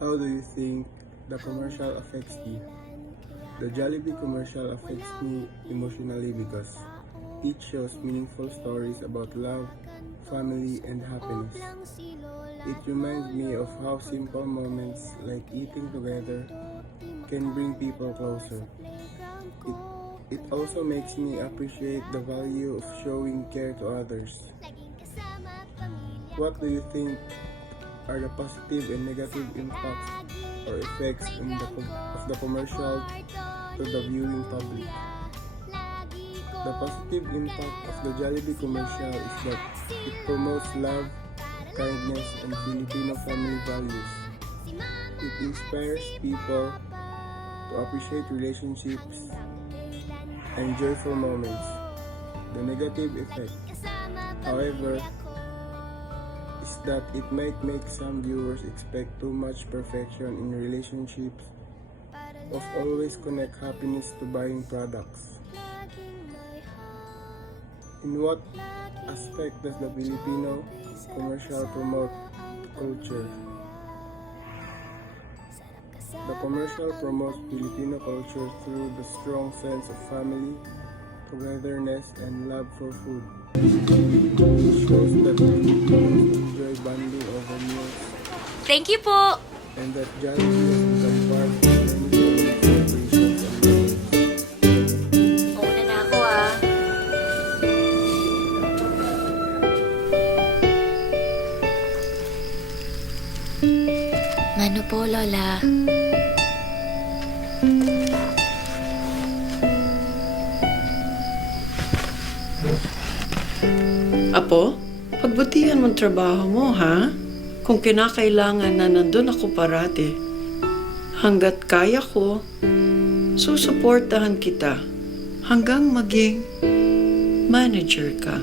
How do you think the commercial affects you? The Jollibee commercial affects me emotionally because it shows meaningful stories about love, family, and happiness. It reminds me of how simple moments like eating together can bring people closer. It also makes me appreciate the value of showing care to others. What do you think are the positive and negative impacts or effects of the commercial to the viewing public? The positive impact of the Jollibee commercial is that it promotes love, kindness, and Filipino family values. It inspires people to appreciate relationships and joyful moments. The negative effect, however, is that it might make some viewers expect too much perfection in relationships, of always connect happiness to buying products. In what aspect does the Filipino commercial promote culture? The commercial promotes Filipino culture through the strong sense of family, togetherness, and love for food. It shows that Filipinos enjoy bonding over meals Thank you po! and that Jollibee has become part of many family celebrations and memories. Una na ako ah. Mano po, Lola? Apo, pagbutihan mong trabaho mo, ha? Kung kinakailangan na nandun ako parati. Hanggat kaya ko, susuportahan kita hanggang maging manager ka.